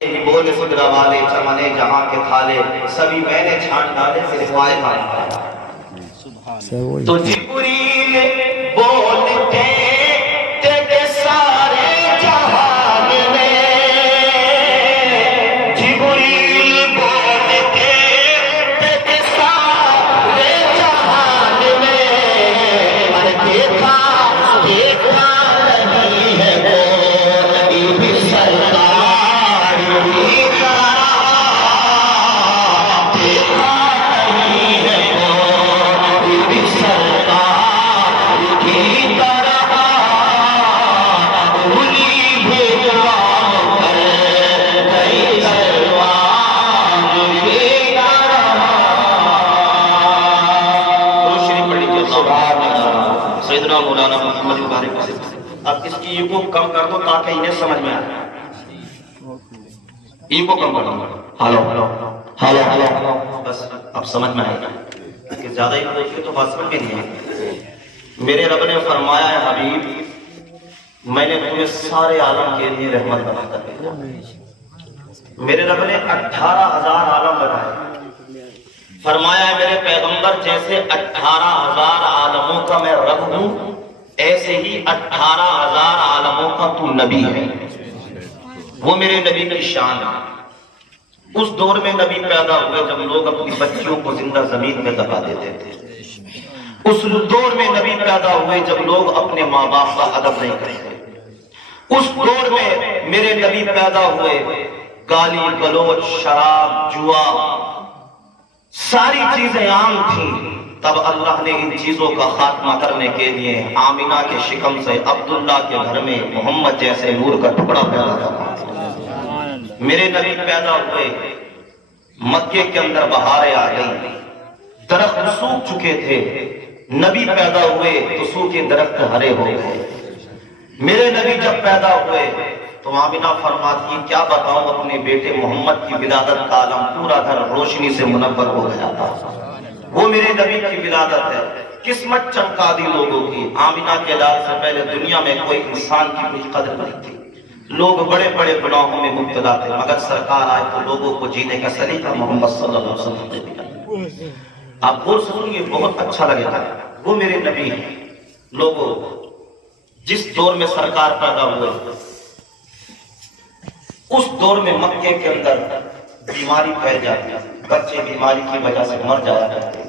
بولے خدرہ والے چمنے جہاں کے تھالے سبھی میں نے چھان ڈالے صرف آئے پایا تو جبریل بولتے تیرے سارے جہان میں جبریل بولتے تیرے سارے جہان میں میں دیکھا نہیں ہے وہ بھی سرکار مولانا محمد مبارک اب اس کی ایگو کم کر دو تاکہ انہیں سمجھ میں آئے ایگو کم کر دو ہلو بس اب سمجھ میں آئے گا کہ زیادہ ہی پوچھے تو بات سمجھ میں نہیں آئے میرے رب نے فرمایا ہے حبیب میں نے تمہیں سارے عالم کے لیے رحمت بنا کر بھیجا میرے رب نے 18,000 عالم بنائے فرمایا ہے میرے پیغمبر جیسے 18,000 عالموں کا میں رب ہوں ایسے ہی 18,000 عالموں کا تو نبی ہے وہ میرے نبی کی شان ہے اس دور میں نبی پیدا ہوئے جب لوگ اپنی بچیوں کو زندہ زمین میں دبا دیتے تھے اس دور میں نبی پیدا ہوئے جب لوگ اپنے ماں باپ کا ادب نہیں کرتے اس دور میں میرے نبی پیدا ہوئے گالی گلوچ شراب جوا ساری چیزیں عام تھیں تب اللہ نے ان چیزوں کا خاتمہ کرنے کے لیے آمینہ کے شکم سے عبداللہ کے گھر میں محمد جیسے نور کا ٹکڑا پیدا تھا میرے نبی پیدا ہوئے مکے کے اندر بہاریں آ گئی درخت سوکھ چکے تھے نبی پیدا ہوئے تو سوکھے درخت ہرے ہو گئے میرے نبی جب پیدا ہوئے تو آمینہ فرماتی ہے کیا بتاؤں اپنے بیٹے محمد کی ولادت کا عالم پورا گھر روشنی سے منور ہو گیا تھا وہ میرے نبی کی ولادت ہے قسمت چمکا دی لوگوں کی آمینہ کے لال سے پہلے دنیا میں کوئی انسان کی کچھ قدر نہیں تھی لوگ بڑے بڑے گناہوں میں مبتلا تھے مگر سرکار آئے تو لوگوں کو جینے کا سلیقہ محمد صلی اللہ علیہ وسلم نے دیا آپ غور سنیں گے بہت اچھا لگے گا وہ میرے نبی ہیں لوگوں جس دور میں سرکار پیدا ہوئے اس دور میں مکے کے اندر بیماری پھیل جاتی بچے بیماری کی وجہ سے مر جایا کرتے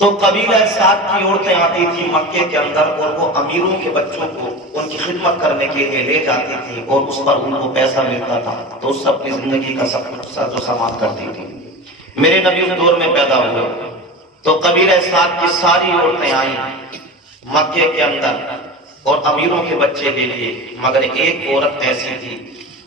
تو قبیلہ سعد کی عورتیں آتی تھی مکے کے اندر اور وہ امیروں کے بچوں کو ان کی خدمت کرنے کے لیے لے جاتی تھی اور اس پر ان کو پیسہ ملتا تھا تو اس سے اپنی زندگی کا سر و سامان کرتی تھی میرے نبی اس دور میں پیدا ہوئے تو قبیلہ سعد کی ساری عورتیں آئیں مکے کے اندر اور امیروں کے بچے لے لیے مگر ایک عورت ایسی تھی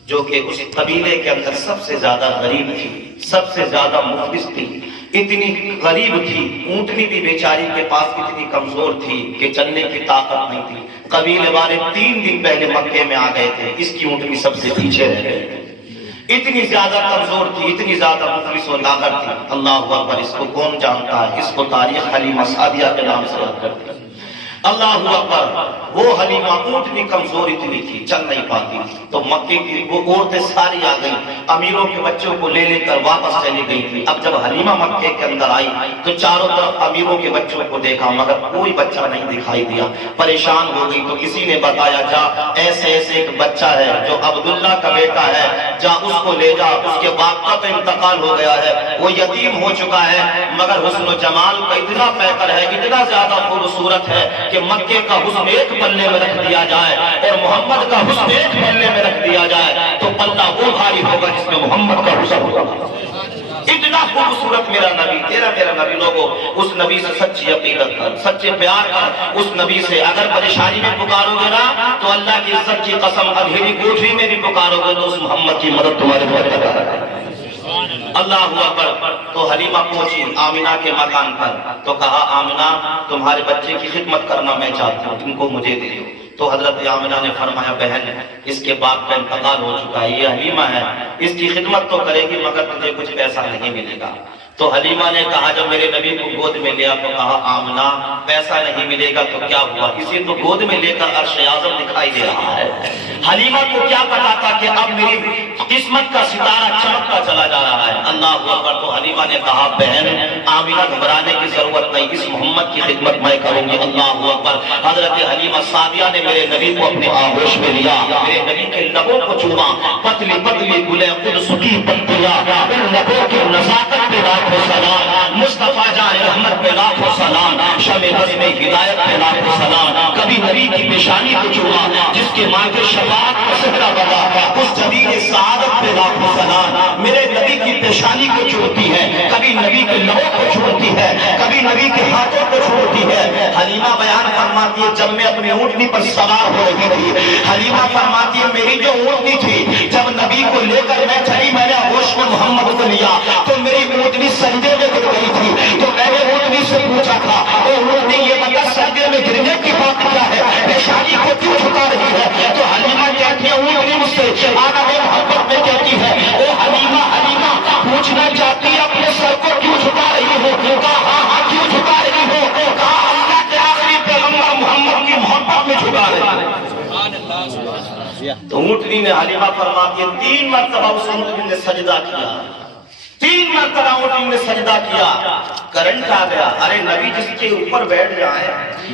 جو کہ اس قبیلے کے اندر سب سے زیادہ غریب تھی سب سے زیادہ مفلس تھی اتنی غریب تھی اونٹنی بھی بیچاری کے پاس اتنی کمزور تھی کہ چلنے کی طاقت نہیں تھی قبیلے والے 3 دن پہلے مکے میں آ گئے تھے اس کی اونٹنی سب سے پیچھے رہ گئی اتنی زیادہ کمزور تھی اتنی زیادہ مفلس و لاغر تھی اللہ اکبر اس کو کون جانتا ہے اس کو تاریخ حلیمہ سعدیہ کے نام سے یاد کرتی ہے اللہ اکبر وہ حلیمہ اونٹنی کمزور اتنی تھی چل نہیں پاتی تو مکے کی وہ عورتیں ساری آ گئی امیروں کے بچوں کو لے لے کر واپس چلی گئی تھی اب جب حلیمہ مکے کے اندر آئی تو چاروں طرف امیروں کے بچوں کو دیکھا مگر کوئی بچہ نہیں دکھائی دیا پریشان ہو گئی تو کسی نے بتایا جا ایسے ایسے ایک بچہ ہے جو عبداللہ کا بیٹا ہے جا اس کو لے جا اس کے باپ کا تو انتقال ہو گیا ہے وہ یتیم ہو چکا ہے مگر حسن و جمال کا اتنا پیکر ہے اتنا زیادہ خوبصورت ہے کہ مکے کا حسن ایک پلے میں رکھ دیا جائے اور محمد کا حسن ایک پلے میں رکھ دیا جائے تو پلہ وہ بھاری ہوگا جس میں محمد کا حسن ہوگا اتنا خوبصورت میرا نبی تیرا میرا نبی لوگوں اس نبی سے سچی عقیدت کر سچے پیار کر اس نبی سے اگر پریشانی میں پکارو گے نا تو اللہ کی عزت کی قسم اندھیری کوٹری میں بھی پکارو گے تو اس محمد کی مدد تمہارے بہت لگا اللہ اکبر تو حلیمہ پہنچی آمینہ کے مکان پر تو کہا آمینہ تمہارے بچے کی خدمت کرنا میں چاہتا ہوں تم کو مجھے دے دو تو حضرت آمینہ نے فرمایا بہن اس کے باپ کا انتقال ہو چکا ہے یہ حلیمہ ہے اس کی خدمت تو کرے گی مگر تجھے کچھ پیسہ نہیں ملے گا تو حلیمہ نے کہا جب میرے نبی کو گود میں لیا تو کہا آمنہ پیسہ نہیں ملے گا تو کیا ہوا؟ اسی تو گود میں لے کر عرش اعظم دکھائی دے رہا ہے۔ حلیمہ کو کیا پتا تھا قسمت کا ستارہ چمکتا چلا جا رہا ہے۔ اللہ اکبر۔ تو حلیمہ نے کہا بہن آمینہ گھبرانے کی ضرورت نہیں، اس محمد کی خدمت میں کروں گی۔ اللہ اکبر۔ حضرت حلیمہ سعدیہ نے میرے نبی کو اپنے آغوش میں لیا، میرے نبی کے لبوں کو چوما، پتلی پتلی گلے قدس کی پتیاں، ان لبوں کی نزاکت پہ لاکھوں سلام، مصطفیٰ جان رحمت پہ لاکھوں سلام، شمع بز میں ہدایت پہ لاکھوں سلام۔ کبھی نبی کی پیشانی کو چوما جس کے مانگے شفاعت کا صحرا بنا، اس جدید سعادت پہ لاکھوں سلام۔ میرے نبی کی پیشانی کو چھوڑتی ہے، کبھی نبی کے لبوں کو چھوڑتی ہے، کبھی نبی کے ہاتھوں کو چھوڑتی ہے۔ حلیمہ بیان فرماتی ہے جب میں اپنے اونٹنی پر سوار ہو رہی تھی، حلیمہ فرماتی ہے میری جو اونٹنی تھی جب نبی کو لے کر میں چلی، میں نے آغوش میں محمد کو لیا تو میری اونٹنی سجدے میں گر گئی تھی۔ تو میں نے اونٹنی سے پوچھا تھا اے اونٹنی یہ بتا سجدے میں گرنے کی بات کیا ہے، پیشانی کو کیوں جھکا رہی ہے؟ تو حلیمہ کہتی ہے اونٹنی مجھ سے آنا میں محبت میں کہتی ہے اے حلیمہ حلیمہ پوچھنا چاہتی ہے اپنے سر کو کیوں جھکا رہی ہو؟ کہا ہاں ہاں کیوں جھکا رہی ہو؟ کہا اللہ کے آخری پیغمبر محمد کی محبت میں جھکا رہی ہے۔ تو اونٹنی نے حلیمہ فرماتی ہے 3 مرتبہ اس اونٹنی نے سجدہ کیا، 3 مرتبہ اونٹنی نے سجدہ کیا، کرنٹ آ گیا۔ ارے نبی جس کے اوپر بیٹھ جائے،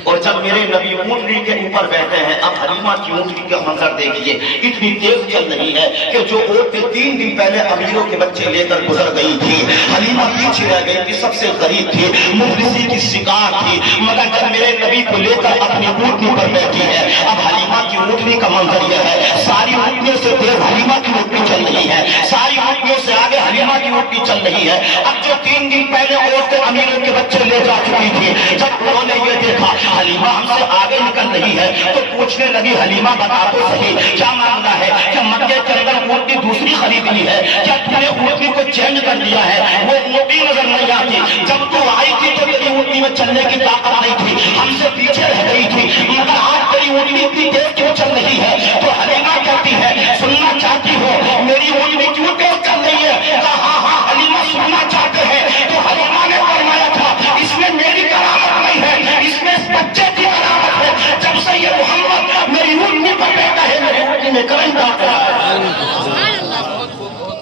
اور جب میرے نبی اونٹنی کے اوپر بیٹھے ہیں، اب حلیمہ کی اونٹنی کا منظر دیکھیے، اتنی تیز چل رہی ہے کہ جو عورتیں 3 دن پہلے امیروں کے بچے لے کر گزر گئی تھی، حلیمہ پیچھے رہ گئی تھی، سب سے غریب تھی، مفلسی کی شکار تھی، مگر جب میرے نبی کو لے کر اپنی اونٹنی پر بیٹھی ہے، اب حلیمہ کی اونٹنی کا منظر یہ ہے، ساری اونٹنیوں سے تیز حلیمہ کی اونٹنی چل رہی ہے، ساری اونٹنیوں سے آگے حلیمہ کی اونٹنی چل رہی ہے۔ اب جو 3 دن پہلے عورتیں امیروں کے بچے لے جا چکی تھی، جب انہوں نے یہ دیکھا حلیمہ ہم سے آگے نکل رہی ہے تو پوچھنے لگی حلیمہ بتا تو صحیح کیا معاملہ ہے، کیا مکے کے اندر اونٹنی دوسری خریدنی ہے، کیا تم نے اونٹنی کو چینج کر دیا ہے؟ وہ اونٹنی نظر نہیں آتی، جب تو آئی تھی تو تیری اونٹنی میں چلنے کی طاقت نہیں تھی، ہم سے پیچھے رہ گئی تھی، مگر آج تیری اونٹنی اتنی تیز کیوں چل رہی ہے؟ تو حلیمہ کہتی ہے سننا چاہتی ہو میری اونٹنی کیوں تیز چل رہی ہے؟ کہا ہاں ہاں حلیمہ سننا چاہتے ہیں۔ تو حلیمہ نے فرمایا تھا اس میں میری کرامت نہیں ہے، اس میں اس بچے کی کرامت ہے، جب سے یہ محمد میری اونٹنی پر بیٹھا ہے میری اونٹنی میں کرنٹ آ رہا ہے۔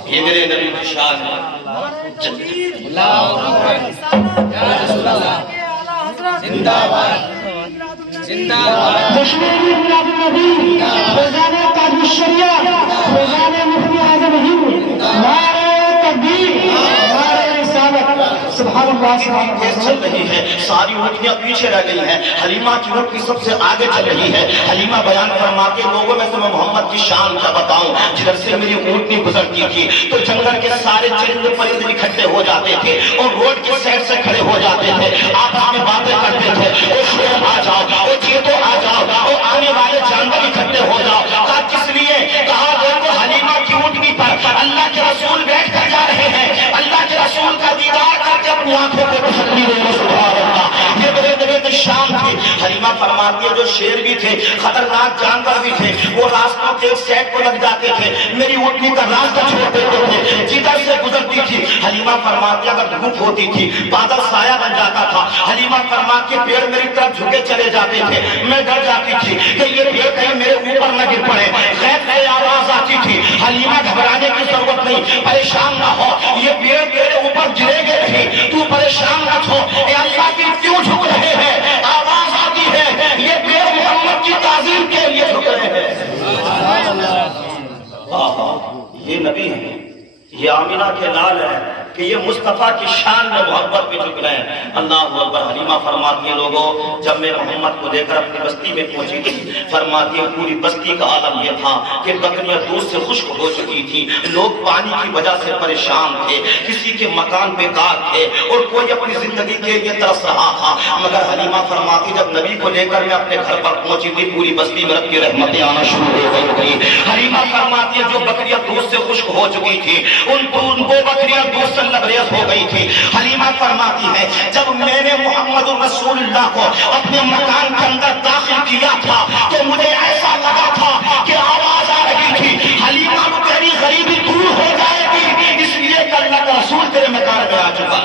یہ میرے نبی کی شان ہے۔ زندہ باد زندہ باد دشمنی میلاد النبی، فیضان تاج الشریعہ، فیضان مفتی اعظم ہند، نعرہ تکبیر، نعرہ رسالت، سبحان اللہ سبحان اللہ۔ چل رہی ہے، ساری اونٹنیاں پیچھے رہ گئی ہیں، حلیمہ کی اونٹنی سب سے آگے چل رہی ہے۔ حلیمہ بیان فرماتی ہے لوگوں میں تمہیں محمد کی شان کیا بتاؤں، جدھر سے میری اونٹنی گزرتی تھی تو جنگل کے سارے چرند پرند اکٹھے ہو جاتے تھے اور روڈ کی سائڈ سے کھڑے ہو جاتے تھے، آپس میں باتیں کرتے تھے، او شیر آ جاؤ، او چیتو آ جاؤ، او آنے والے جانور اکٹھے ہو جاؤ۔ کہا کس لیے؟ کہا دیکھو حلیمہ کی اونٹنی پر اللہ کے رسول بیٹھ کر جا رہے ہیں، اللہ کے رسول کا دیدار کر کے اپنی آنکھوں کو تسلی دے رہے، سبحان اللہ۔ یہ میرے نبی کی شان تھی۔ حلیمہ فرماتی ہے جو شیر بھی تھے، خطرناک جانور بھی تھے، وہ راستوں کے ایک سیٹ کو لگ جاتے تھے، میری اونٹنی کا راستہ چھوڑ دیتے تھے، جدھر سے گزرتی تھی۔ حلیمہ فرماتی ہے اگر دھوپ ہوتی تھی بادل سایہ بن جاتا تھا، حلیمہ فرماتی ہے پیڑ میری طرف جھکے چلے جاتے تھے، میں ڈر جاتی تھی کہ یہ پیڑ کہیں میرے اوپر نہ گر پڑے، غیب سے آواز آتی تھی حلیمہ گھبرانے کی ضرورت نہیں، پریشان نہ ہو، یہ پیڑ تیرے اوپر گرے گے نہیں، تو پریشان نہ ہو، اے اللہ کی کیوں جھک رہے ہیں؟ آواز آتی ہے یہ پیڑ محمد کی تعظیم کے لیے جھک رہے ہیں۔ یہ نبی ہے، یہ آمینہ کے لال ہے کہ یہ مصطفیٰ کی شان میں محبت میں جھک رہے ہیں۔ اللہ اکبر۔ حلیمہ فرماتی ہے لوگوں جب میں محمد کو لے کر اپنی بستی میں پہنچی تھی، فرماتی ہے پوری بستی کا عالم یہ تھا کہ بکریاں دودھ سے خشک ہو چکی تھی، لوگ پانی کی وجہ سے پریشان تھے، کسی کے مکان بیکار تھے اور کوئی اپنی زندگی کے لیے ترس رہا تھا، مگر حلیمہ فرماتی جب نبی کو لے کر میں اپنے گھر پر پہنچی تھی پوری بستی میں رب کی رحمتیں آنا شروع ہو گئی تھی۔ حلیمہ فرماتی ہے جو بکریاں دودھ سے خشک ہو چکی تھی ان کو بکریاں دودھ سے لبریز ہو گئی تھی۔ حلیمہ فرماتی ہے جب میں نے محمد رسول اللہ کو اپنے مکان کے اندر داخل کیا تھا تو مجھے ایسا لگا تھا کہ آواز آ رہی تھی حلیمہ تیری غریبی دور ہو جائے گی، اس لیے کہ اللہ کا رسول تیرے مکان میں آ چکا۔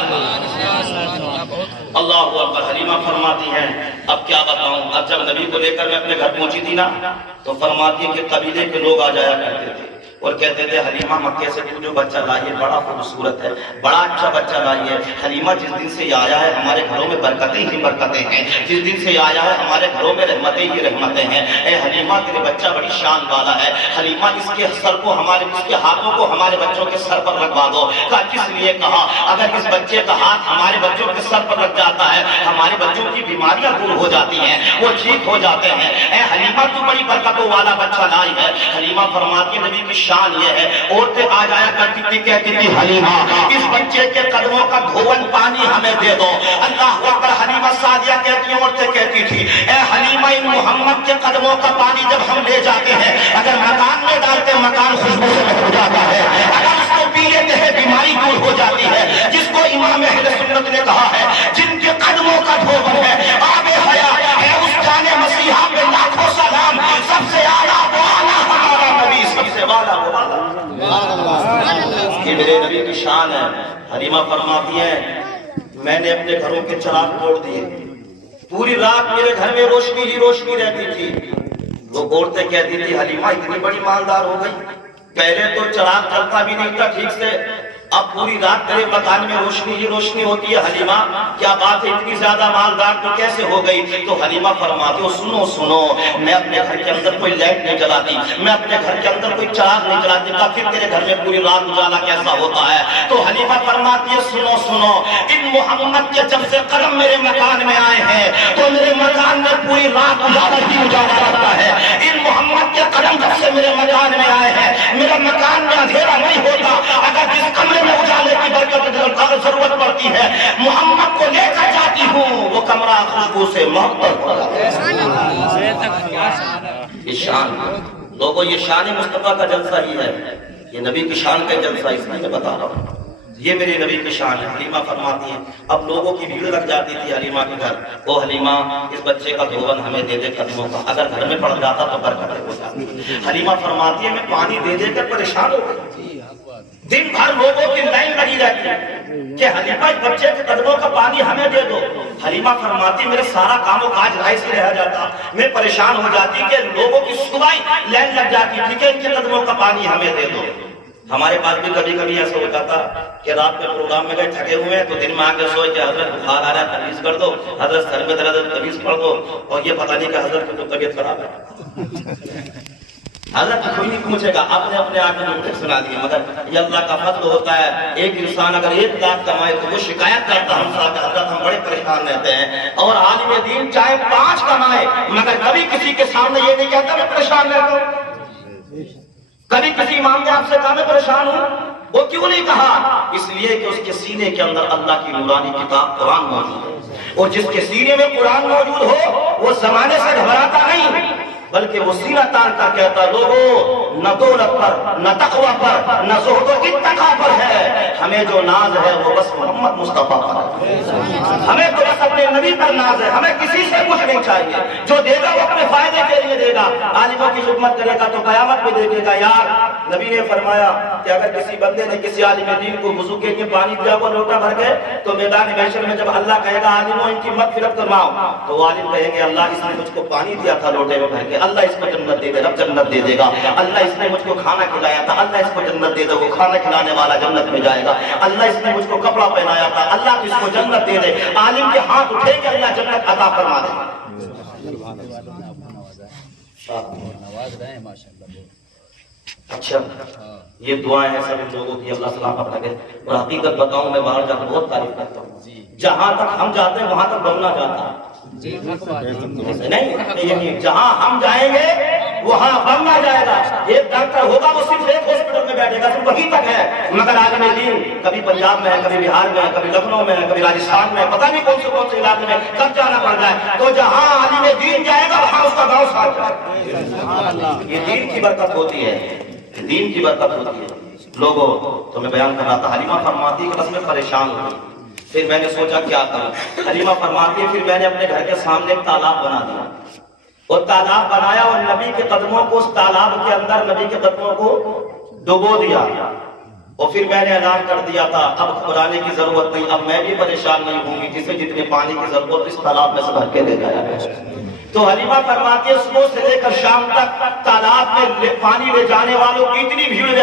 اللہ اکبر۔ حلیمہ فرماتی ہیں اب کیا بتاؤں، اب جب نبی کو لے کر میں اپنے گھر پہنچی تھی نا تو فرماتی ہے کہ قبیلے کے لوگ آ جایا کرتے تھے اور کہتے تھے حلیمہ مکے سے جو بچہ لائی ہے بڑا خوبصورت ہے، بڑا اچھا بچہ لائی ہے، حلیمہ جس دن سے یہ آیا ہے ہمارے گھروں میں برکتیں ہی برکتیں ہیں، جس دن سے یہ آیا ہے ہمارے گھروں میں رحمتیں ہی رحمتیں ہیں۔ اے حلیمہ تیرے بچہ بڑی شان والا ہے، حلیمہ اس کے سر کو ہمارے، اس کے ہاتھوں کو ہمارے بچوں کے سر پر رکھوا دو۔ کہا کس لیے؟ کہا اگر اس بچے کا ہاتھ ہمارے بچوں کے سر پر لگ جاتا ہے ہمارے بچوں کی بیماریاں دور ہو جاتی ہیں، وہ ٹھیک ہو جاتے ہیں۔ اے حلیمہ تو بڑی برکتوں والا بچہ لائی ہے۔ حلیمہ فرماتی نبی کی شان یہ ہے، عورتیں آ جایا کرتی تھی کہتی تھی حلیمہ اس بچے کے قدموں کا دھون پانی ہمیں دے دو۔ اللہ اکبر۔ حلیمہ سعدیہ کہتی ہیں، عورتیں کہتی تھی اے حلیمہ ان محمد کے قدموں کا پانی جب ہم لے جاتے ہیں اگر مکان میں ڈالتے مکان خوشبو سے بھر جاتا ہے، اگر اس کو پی لیتے ہیں بیماری دور ہو جاتی ہے۔ جس کو امام اہل سنت نے کہا ہے جن کے قدموں کا دھون ہے آب حیات ہے اس جانے مسیحا پہ لاکھوں سلام، سب سے اعلیٰ والا ہمارا نبی، سب سے والا والا یہ میرے نبی کی شان ہے۔ حلیمہ فرماتی ہیں میں نے اپنے گھروں کے چراغ توڑ دیے، پوری رات میرے گھر میں روشنی ہی روشنی رہتی تھی۔ وہ عورتیں کہتی تھی حلیمہ اتنی بڑی مالدار ہو گئی، پہلے تو چراغ چلتا بھی نہیں تھا ٹھیک سے، اب پوری رات تیرے مکان میں روشنی ہی روشنی ہوتی ہے، حلیمہ کیا بات ہے اتنی زیادہ مالدار تو کیسے ہو گئی؟ تو حلیمہ فرماتی ہو سنو سنو میں اپنے گھر کے اندر کوئی لائٹ نہیں جلاتی، میں اپنے گھر کے اندر کوئی چراغ نہیں جلاتی، تو پھر تیرے گھر میں پوری رات اجالا کیسا ہوتا ہے؟ تو حلیمہ فرماتی ہے سنو سنو ان محمد کے جب سے قدم میرے مکان میں آئے ہیں تو میرے مکان میں پوری رات اجالا ہی اجالا رہتا ہے۔ ان محمد کے قدم جب سے میرے مکان میں آئے ہیں میرے مکان میں اندھیرا نہیں ہوتا، اگر جس کمرے میں اجالے کی برکت ضرورت پڑتی ہے محمد کو لے کر جاتی ہوں، وہ کمرہ خوشبو سے محبت ہو جاتا ہے۔ یہ شان لوگوں، یہ شان مصطفیٰ کا جلسہ ہی ہے، یہ نبی کی شان کا جلسہ اس میں بتا رہا ہوں، یہ میرے نبی کی شان ہے۔ حلیمہ فرماتی ہیں اب لوگوں کی بھیڑ لگ جاتی تھی حلیمہ کے گھر، او حلیمہ اس بچے کا دھون ہمیں دے دے قدموں کا، اگر گھر میں پڑ جاتا تو برکت ہو جاتی۔ حلیمہ فرماتی ہے میں پانی دے دے کر پریشان ہو گئی، دن بھر لوگوں کی لائن لگی رہتی ہے کہ حلیمہ اس بچے کے قدموں کا پانی ہمیں دے دو۔ حلیمہ فرماتی میرے سارا کام و کاج رائے سے رہ جاتا، میں پریشان ہو جاتی کہ لوگوں کی صبح لائن لگ جاتی تھی کہ ان کے قدموں کا پانی ہمیں دے دو۔ ہمارے پاس بھی کبھی کبھی ایسا ہوتا تھا کہ رات میں پروگرام میں گئے تھکے ہوئے ہیں تو دن میں آ کے سوچ کہ حضرت بخار آ رہا ہے تمیز کر دو، حضرت سر میں درد ہے تمیز پڑھ دو، اور یہ پتہ نہیں کہ حضرت کی تو طبیعت خراب ہے۔ حضرت کوئی نہیں پوچھے گا، اپنے اپنے آگے نکتے سنا دیے، مگر یہ اللہ کا فضل ہوتا ہے۔ ایک انسان اگر 1 لاکھ کمائے تو وہ شکایت کرتا ہم صاحب حضرت ہم بڑے پریشان رہتے ہیں، اور عالم دین چاہے 5 کمائے مگر کبھی کسی کے سامنے یہ نہیں کہتا میں پریشان رہتا ہوں۔ کبھی کسی امام نے آپ سے کہا میں پریشان ہوں، وہ کیوں نہیں کہا؟ اس لیے کہ اس کے سینے کے اندر اللہ کی نورانی کتاب قرآن موجود ہے، اور جس کے سینے میں قرآن موجود ہو وہ زمانے سے گھبراتا نہیں بلکہ وہ سینہ تان کر کہتا لوگوں نہ دولت پر نہ تقوی پر نہ زہد و اتقا پر ہے، ہمیں جو ناز ہے وہ بس محمد مصطفیٰ پر ہے، ہمیں تو بس اپنے نبی پر ناز ہے، ہمیں کسی سے کچھ نہیں چاہیے، جو دے گا وہ اپنے فائدے کے لیے دے گا، عالموں کی خدمت کرے گا تو قیامت میں دیکھے گا۔ یار نبی نے فرمایا کہ اگر کسی بندے نے کسی عالم دین کو وضو کے لیے پانی دیا وہ لوٹا بھر کے تو میدان محشر میں جب اللہ کہے گا عالموں ان کی مغفرت فرماؤ تو وہ عالم کہیں گے اللہ اس نے مجھ کو پانی دیا تھا لوٹے میں بھر کے، اللہ اس کو جنت دے دے، رب جنت دے دے گا، اللہ اس نے مجھ کو کھانا کھلایا تھا اللہ اس کو جنت دے دے، وہ کھانا کھلانے والا جنت میں جائے گا، اللہ اس نے مجھ کو کپڑا پہنایا تھا اللہ اس کو جنت دے دے، عالم کے ہاتھ اٹھے کہ اللہ جنت عطا فرما دے۔ اچھا یہ دعائیں ہیں سب لوگوں کی، اللہ سلامت رکھے، اور حقیقت بتاؤں میں باہر جا کر بہت تعریف کرتا ہوں، جہاں تک ہم جاتے ہیں وہاں تک بننا جاتا ہے نہیں، جہاں ہم جائیں گے وہاں بننا جائے گا، ایک ڈاکٹر ہوگا وہ صرف ایک ہاسپٹل میں بیٹھے گا، صرف وہیں تک ہے، مگر عالم دین کبھی پنجاب میں ہے کبھی بہار میں ہے کبھی لکھنؤ میں ہے کبھی راجستھان میں ہے، پتہ نہیں کون سے علاقے میں کب جانا پڑ جائے، تو جہاں عالم دین جائے گا وہاں اس کا گاؤں ساتھ جائے، یہ دین کی برکت ہوتی ہے، دین کی برکت ہوتی ہے۔ لوگوں تو میں بیان کر رہا تھا، حلیمہ فرماتی ہے کہ بس میں پریشان ہوں، پھر میں نے سوچا کیا کروں، حلیمہ فرماتی ہے پھر میں نے اپنے گھر کے سامنے ایک تالاب بنا دیا، اور تالاب بنایا اور نبی کے قدموں کو اس تالاب کے اندر نبی کے قدموں کو ڈبو دیا، اور پھر میں نے اعلان کر دیا تھا اب گھبرانے کی ضرورت نہیں، اب میں بھی پریشان نہیں ہوں گی، جسے جتنے پانی کی ضرورت اس تالاب میں سے بھر کے لے جایا۔ تو حلیمہ فرماتی ہے صبح سے لے کر شام تک تالاب میں پانی لے جانے والوں کی اتنی بھیڑ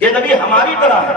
یہ نبی ہماری طرح ہے.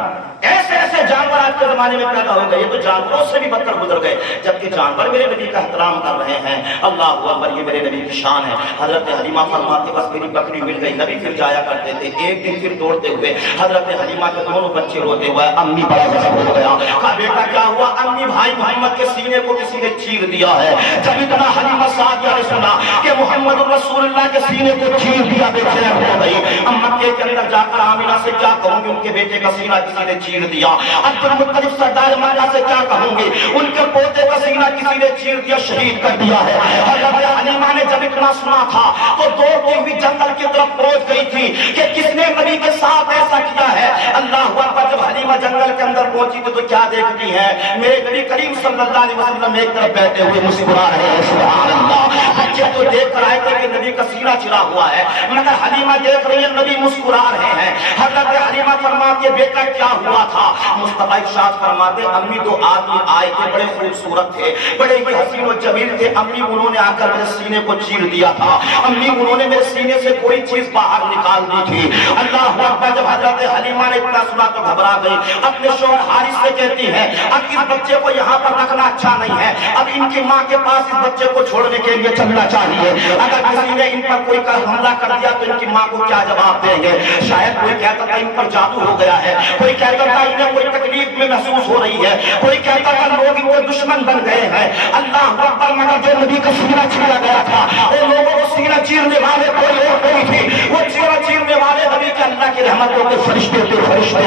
ایسے ایسے جانور آج کے زمانے میں پیدا ہو گئے, یہ تو جانوروں سے بھی بدتر گزر گئے, جبکہ جانور میرے نبی کا احترام کر رہے ہیں. اللہ اکبر, یہ میرے نبی کی شان ہے. حضرت حلیمہ فرماتے بس میری بکری مل گئی. نبی پھر جایا کرتے تھے. ایک دن پھر دوڑتے ہوئے حضرت حلیمہ کے دونوں بچے روتے ہوئے, امی بڑا غضب ہو گیا. کہا بیٹا کیا ہوا؟ امی بھائی محمد کے سینے کو کسی نے چیر دیا ہے. جب اتنا حلیمہ سعدیہ نے سنا کہ محمد رسول اللہ کے سینے کو چیر دیا, بے چین ہو گئی. مکے کے اندر جا کر آمینہ سے کیا کہوں گی, ان کے بیٹے کا سینہ کسی نے چیر دیا. عبد المطلب سردار مکہ سے کیا کہوں گی, ان کے پوتے کا سینہ کسی نے چیر دیا, شہید کر دیا ہے. حضرت حلیمہ نے جب اتنا سنا تھا تو دوڑتی ہوئی جنگل کی طرف پہنچ گئی تھی کہ کس نے نبی کے ساتھ ایسا کیا ہے. اللہ اکبر, جب حلیمہ جنگل کے اندر پہنچی تو کیا دیکھتی ہے, میرے نبی کریم صلی اللہ علیہ وسلم ایک طرف بیٹھے ہوئے مسکرا رہے ہیں. سبحان اللہ. بچے تو دیکھ کر آئے تھے کہ نبی کا سینہ چرا ہوا ہے, مگر حلیمہ دیکھ رہی ہے نبی مسکرا رہے ہیں. حضرت حلیمہ فرماتی ہے بیٹا کیا ہوا تھا؟ مصطفیٰ ارشاد فرماتے امی دو آدمی آئے تھے, بڑے خوبصورت تھے, بڑے ہی حسین و جمیل تھے. امی انہوں نے آ کر میرے سینے کو چیر دیا تھا. امی انہوں نے میرے سینے سے کوئی چیز باہر نکال دی تھی. اللہ اکبر. جب حضرت حلیمہ نے اتنا سنا تو گھبرا گئی. اپنے شوہر حارث سے کہتی ہے اب اس بچے کو یہاں پر رکھنا اچھا نہیں ہے, اب ان کی ماں کے پاس اس بچے کو چھوڑنے کے لیے چلنا چاہیے. اگر کسی نے ان پر کوئی حملہ کر دیا تو ان کی ماں کو کیا جواب دیں گے؟ شاید کوئی کہتا تھا ان پر جادو ہو گیا ہے, کوئی کہتا تھا انہیں کوئی تکلیف میں محسوس ہو رہی ہے, کوئی کہتا تھا لوگ ان کے دشمن بن گئے ہیں. اللہ اکبر. مگر جو نبی کا سینہ چیرا گیا تھا, وہ لوگوں کو سینہ چیرنے والے کوئی اور نہیں تھی, وہ سینہ چیرنے والے نبی کے اللہ کی رحمتوں کے فرشتے تھے. فرشتے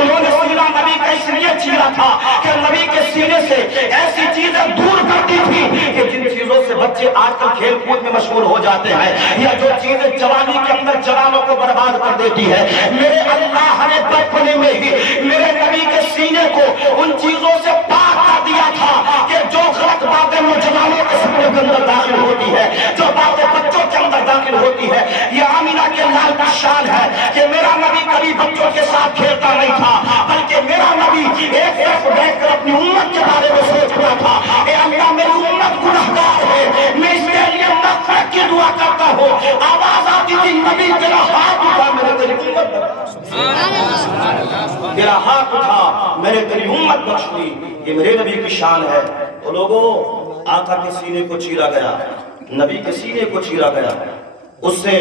انہوں نے سینہ نبی کا اس لیے چیرا تھا کہ نبی کے سینے سے ایسی چیزیں دور کرتی تھی کہ جن چیزوں سے بچے آج کل کھیل کود میں مشغول ہو جاتے ہیں, یا جو چیزیں جوانی کے اندر جوانوں کو برباد کر دیتی ہے, میرے اللہ نے بچپنے میں ہی میرے نبی کے سینے کو ان چیزوں سے پاک کر دیا تھا کہ جو غلط باتیں نوجوانوں کے سینے کے اندر داخل ہوتی ہے, جو باتیں بچوں کے اندر داخل ہوتی ہے. یہ آمینہ کے لال کا شان ہے کہ میرا نبی کبھی بچوں کے ساتھ کھیلتا نہیں تھا, بلکہ میرا نبی ایک طرف بیٹھ کر اپنی امت کے بارے میں سوچتا تھا, اے آمینہ میری امت گنہگار ہے, میں اس کے لیے مغفرت کی دعا کرتا ہوں. آواز آتی تھی نبی تیرا ہاتھ اٹھا میرے تیری امت, تیرا ہاتھ اٹھا میرے تیری امت بخش ہوئی. یہ میرے نبی کی شان ہے. تو لوگوں, آقا کے سینے کو چیرا گیا, نبی کے سینے کو چیرا گیا, اس سے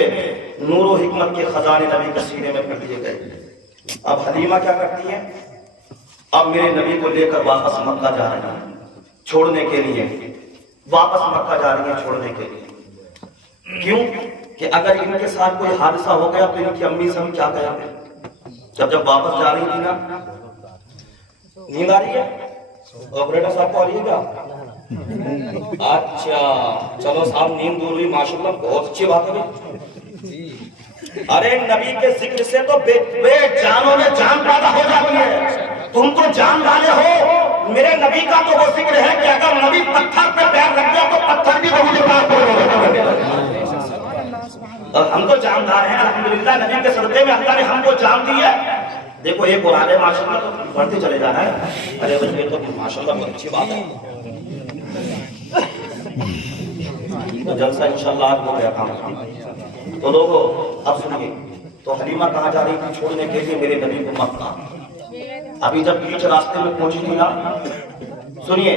نور و حکمت کے خزانے نبی کے سینے میں پھر دیے گئے. اب حلیمہ کیا کرتی ہیں, اب میرے نبی کو لے کر واپس مکہ جا رہی ہیں چھوڑنے کے لیے, واپس مکہ جا رہی ہیں چھوڑنے کے لیے. کیوں کہ اگر ان کے ساتھ کوئی حادثہ ہو گیا تو ان کی امی سے ہم کیا کہیں گے. جب واپس جا رہی تھی نا, نیند آ رہی ہے آپریٹر صاحب کو, آ رہی ہے کیا؟ اچھا چلو صاحب, نیند دور ہوئی, ماشاءاللہ بہت اچھی بات ہے. ارے نبی کے ذکر سے تو بے جانوں میں جان پیدا ہو جاتی ہے. تم تو جان والے ہو, میرے نبی کا تو وہ ذکر ہے کہ اگر نبی پتھر پہ پیر رکھ دیا تو پتھر بھی بہت پاک ہو جائے. اور ہم تو جاندار ہیں الحمدللہ, نبی کے صدقے میں اللہ نے ہم کو جان دی ہے. دیکھو ایک قرآن ہے ماشاءاللہ, تو بڑھتے چلے جانا ہے. ارے بھائی یہ تو ماشاءاللہ بہت اچھی بات ہے. تو جلسہ انشاءاللہ آج ہو گیا کام. تو لوگوں اب سنیے, تو حلیمہ کہاں جا رہی تھی چھوڑنے کے لیے میرے نبی کو مکہ. ابھی جب بیچ راستے میں پہنچی تھی نا, سنیے,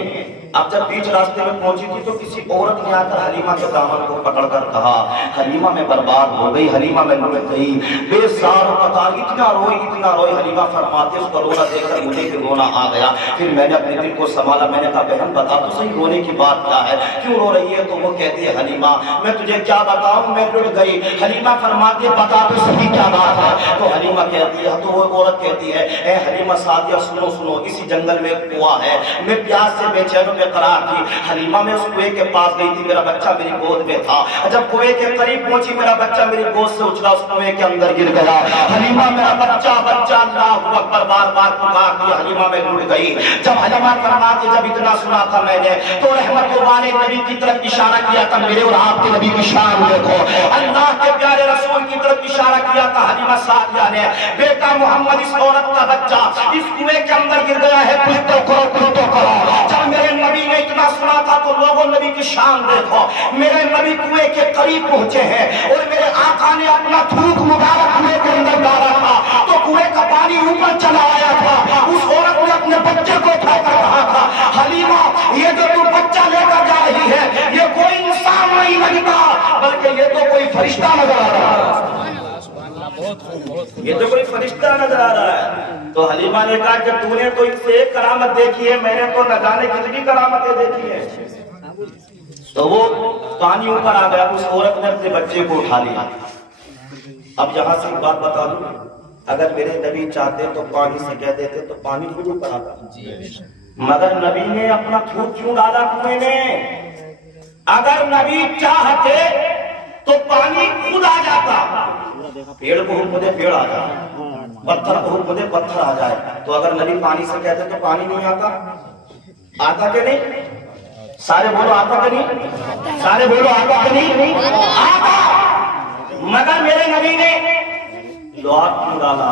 اب جب بیچ راستے میں پہنچی تھی تو کسی عورت نے آ کر حلیمہ کے دامن کو پکڑ کر کہا حلیمہ میں برباد ہو گئی, حلیمہ میں لٹ گئی, بے سار و قطار, اتنا روئی. حلیمہ فرماتے اس کو رونا دیکھ کر مجھے بھی رونا آ گیا. پھر میں نے اپنے دل کو سنبھالا, میں نے کہا بہن بتا تو صحیح رونے کی بات کیا ہے, کیوں رو رہی ہے؟ تو وہ کہتی ہے حلیمہ میں تجھے کیا بتاؤں, میں لٹ گئی. حلیمہ فرماتی ہے بتا تو صحیح کیا بات ہے. تو حلیمہ کہتی ہے, تو وہ عورت کہتی ہے اے حلیمہ سعدیہ سنو, اسی جنگل میں کنواں ہے, میں پیاس سے بے چین میں قرار تھی. حلیمہ میں اس کنویں کے پاس گئی تھی, میرا بچہ میری گود میں تھا. جب کنویں کے قریب پہنچی میرا بچہ میری گود سے اچھلا اس کنویں کے اندر گر گیا. حلیمہ میرا بچہ اللہ اکبر بار بار پکار دیا, حلیمہ میں لٹ گئی. جب حلیمہ فرماتی جب اتنا سنا تھا میں نے تو رحمت والے نبی کی طرف اشارہ کیا تھا, میرے اور آپ کے نبی کی شان دیکھو, اللہ کے پیارے رسول کی طرف اشارہ کیا تھا حلیمہ سعدیہ نے, بیٹا محمد اس عورت کا بچہ اس کنویں کے اندر گر گیا ہے, کچھ تو کرو. جب میرے نبی نے اتنا سنا تھا تو لوگوں نبی کی شان دیکھو, میرے نبی کنویں کے قریب پہنچے ہیں اور میرے آقا نے اپنا تھوک مبارک کنویں کے اندر ڈالا تھا تو کنویں کا پانی یہ تو کوئی فرشتہ نظر آ رہا ہے، یہ تو کوئی فرشتہ نظر آ رہا ہے۔ تو حلیمہ نے کہا کہ تو نے تو ان سے ایک کرامت دیکھی ہے، میں نے تو نہ جانے کتنی کرامتیں دیکھی ہیں۔ تو وہ پانی اوپر آ گیا، اس عورت نے اپنے بچے کو اٹھا لیا۔ اب یہاں سے ایک بات بتا دوں، اگر میرے نبی چاہتے تو پانی سے کہہ دیتے تو پانی خود اوپر آتا، مگر نبی نے اپنا تھوک کیوں ڈالا کنویں میں؟ اگر نبی چاہتے تو پانی خود آ جاتا، پیڑ کو حکم دے پیڑ آ جائے، پتھر کو حکم دے پتھر آ جائے۔ تو اگر نبی پانی سے کہتے تو پانی نہیں آتا؟ آتا کہ نہیں؟ سارے بولو آتا کہ نہیں؟ سارے بولو آتا کہ نہیں؟ آتا، مگر میرے نبی نے لعاب کیوں ڈالا؟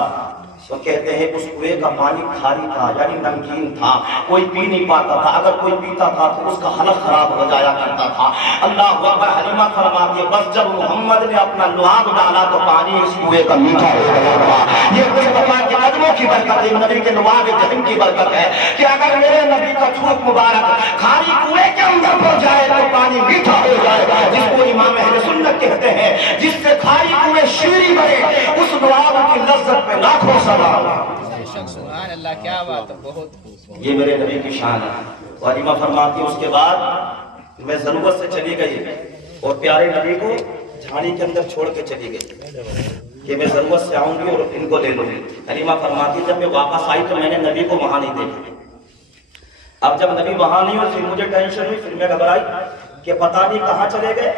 تو کہتے ہیں اس کنویں کا پانی کھاری تھا، یعنی نمکین تھا، کوئی پی نہیں پاتا تھا، اگر کوئی پیتا تھا تو اس کا حلق خراب ہو جایا کرتا تھا۔ اللہ اکبر، حلیمہ فرماتی ہے بس جب محمد نے اپنا لعاب ڈالا تو پانی اس کنویں کا میٹھا ہو گیا۔ یہ مصطفیٰ کے قدموں کی برکت ہے، نبی کے لعاب جہن کی برکت ہے کہ اگر میرے نبی کا تھوک مبارک کھاری کنویں کے اندر ہو جائے تو پانی میٹھا ہو جائے گا، جس کو امام اہل سنت کہتے ہیں، جس سے کھاری کنویں شیریں بنے، اس لعاب کی لذت پہ لاکھوں سلام۔ سبحان اللہ، کیا بات ہے، بہت یہ میرے نبی کی شان ہے۔ حلیمہ فرماتی ہے اس کے بعد میں ضرورت سے چلی گئی اور پیارے نبی کو جھاڑی کے اندر چھوڑ کے چلی گئی کہ میں ضرورت سے آؤں گی اور ان کو لے لوں گی۔ حلیمہ فرماتی جب میں واپس آئی تو میں نے نبی کو وہاں نہیں دیکھا۔ اب جب نبی وہاں نہیں اور پھر مجھے ٹینشن ہوئی، پھر میں گھبرائی کہ پتہ نہیں کہاں چلے گئے،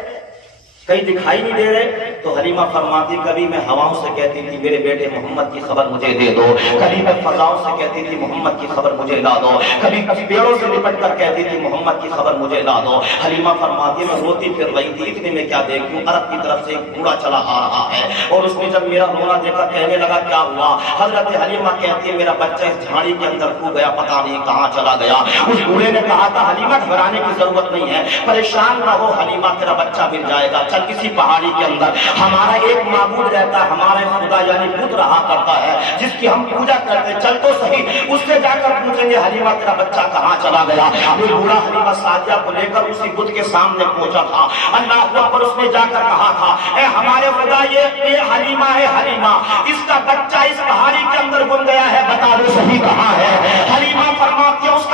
کہیں دکھائی نہیں دے رہے۔ تو حلیمہ فرماتی کبھی میں ہواؤں سے کہتی تھی میرے بیٹے محمد کی خبر مجھے دے دو، کبھی میں فضاؤں سے کہتی تھی محمد کی خبر مجھے لا دو، کبھی پیڑوں سے لپٹ کر کہتی تھی محمد کی خبر مجھے لا دو۔ حلیمہ فرماتی میں روتی پھر رہی تھی، اتنے میں کیا دیکھوں عرب کی طرف سے ایک بوڑھا چلا آ رہا ہے، اور اس نے جب میرا رونا دیکھا کہنے لگا کیا ہوا؟ حضرت حلیمہ کہتی ہے میرا بچہ اس جھاڑی کے اندر کھو گیا، پتہ نہیں کہاں چلا گیا۔ اس بوڑھے نے کہا تھا حلیمہ گھبرانے کی ضرورت نہیں ہے، پریشان نہ ہو حلیمہ، تیرا بچہ مل جائے گا، چل کسی پہاڑی کے اندر ہمارا ایک معبود رہتا ہے، ہمارا خدا یعنی بت رہا کرتا ہے جس کی ہم پوجا کرتے ہیں، چل تو صحیح اس سے جا کر پوچھیں گے حلیمہ تیرا بچہ کہاں چلا گیا۔ وہ بوڑھا حلیمہ سعدیہ کو لے کر اسی بت کے سامنے پہنچا تھا، اللہ اکبر، اس نے جا کر کہا تھا اے ہمارے خدا یہ حلیمہ ہے، حلیمہ اس کا بچہ اس پہاڑی کے اندر گم گیا ہے، بتا دو صحیح کہاں ہے۔ حلیمہ فرماتی ہے اس